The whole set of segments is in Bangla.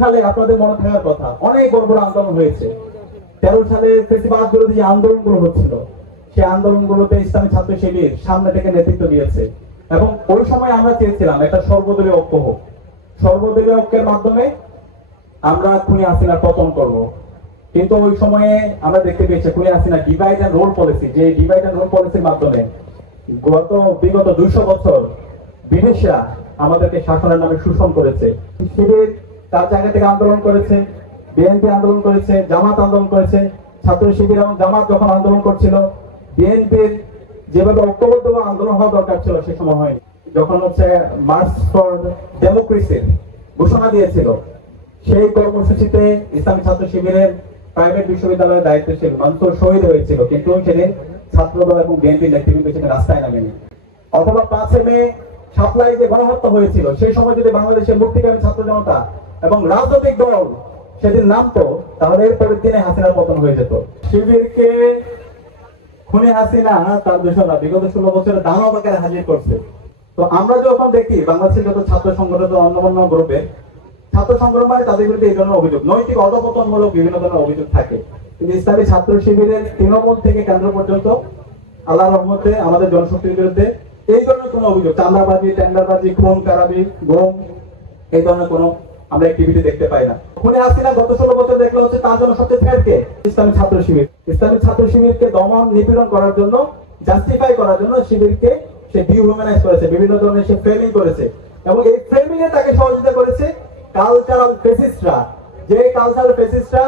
সালে আপনাদের মনে থাকার কথা, অনেক বড় বড় আন্দোলন হয়েছে। 13 সালে ফেসিবাদ বিরোধী যে আন্দোলনগুলো হচ্ছিল, সেই আন্দোলনগুলোতে ইসলামী ছাত্র শিবির সামনে থেকে নেতৃত্ব দিয়েছে। এবং ওই সময় আমরা চেয়েছিলাম একটা সর্বদলীয় ঐক্য হোক। সর্বদলীয় ঐক্যের মাধ্যমে আমরা খুনি হাসিনার পতন করব। কিন্তু ওই সময়ে আমরা দেখতে পেয়েছি খুনি Hasina divide and rule policy, যে ডিভাইড এন্ড রোল পলিসির মাধ্যমে বিগত 200 বছর বিদেশিরা আমাদেরকে শাসনের নামে শোষণ করেছে। শিবির তার জায়গা থেকে আন্দোলন করেছে, বিএনপি আন্দোলন করেছে, জামাত আন্দোলন করেছে। ছাত্র শিবির এবং জামাত যখন আন্দোলন করছিল, বিএনপির যেভাবে ঐক্যবদ্ধ আন্দোলন হওয়া দরকার ছিল সে সময় হয়নি। যখন মার্চ ফর ডেমোক্রেসির ঘোষণা দিয়েছিল, সেই কর্মসূচিতে ইসলামী ছাত্র শিবিরের প্রাইভেট বিশ্ববিদ্যালয়ের দায়িত্বশীল মানসুর শহীদ হয়েছিল, কিন্তু সেদিন ছাত্রদল এবং বিএনপি নেতৃবৃন্দ সেদিন রাস্তায় নামেনি। অথবা 5 মে সাপ্লাই যে গণহত্যা হয়েছিল, সেই সময় যদি বাংলাদেশের মুক্তিকামী ছাত্র জনতা এবং রাজনৈতিক দল সেদিন নামতো, তাহলে এর পরের দিনে হাসিনার পতন হয়ে যেত। শিবিরকে খুনি হাসিনা তার দোষরা বিগত 16 বছরে দানব আকারে হাজির করছে। তো আমরা যখন দেখি বাংলাদেশের যত ছাত্র সংগঠন অন্যান্য গ্রুপে ছাত্র সংগ্রাম মানে তাদের বিরুদ্ধে এই ধরনের অভিযোগ, নৈতিক অধপতনমূলক বিভিন্ন ধরনের অভিযোগ থাকে। কিন্তু ইসলামী ছাত্র শিবিরের তৃণমূল থেকে কেন্দ্র পর্যন্ত আল্লাহর রহমতে আমাদের জনশক্তির বিরুদ্ধে এই ধরনের কোনো অভিযোগ, চাঁদাবাজি, টেন্ডারবাজি, খুন কারাবি, গুম, এই ধরনের কোনো আমরা অ্যাক্টিভিটি দেখতে পাই না। খুনি হাসিনা গত 16 বছর দেখলে হচ্ছে তার জন্য সবচেয়ে থ্রেট কে? ইসলামী ছাত্র শিবির। ইসলামী ছাত্র শিবিরকে দমন নিপীড়ন করার জন্য, জাস্টিফাই করার জন্য শিবিরকে সে ডিহিউম্যানাইজ করেছে, বিভিন্ন ধরনের সে ফ্রেমিং করেছে। এবং এই ফ্রেমিং এ তাকে সহযোগিতা করেছে কালচারাল ফেসিস্টরা। যে কালচারাল ফেসিস্টরা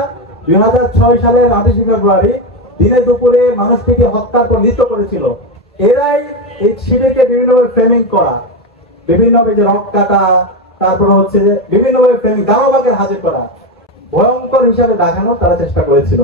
2006 সালের 28 ফেব্রুয়ারি দিনে দুপুরে মানুষটিকে হত্যার পর নৃত্য করেছিল, এরাই এই শিবিরকে বিভিন্নভাবে ফ্রেমিং করা, বিভিন্নভাবে যে রক কাটা, তারপর হচ্ছে যে বিভিন্নভাবে ফ্রেমিং, দাওয়াবাগের হাজির করা, ভয়ঙ্কর হিসাবে দেখানোর তারা চেষ্টা করেছিল।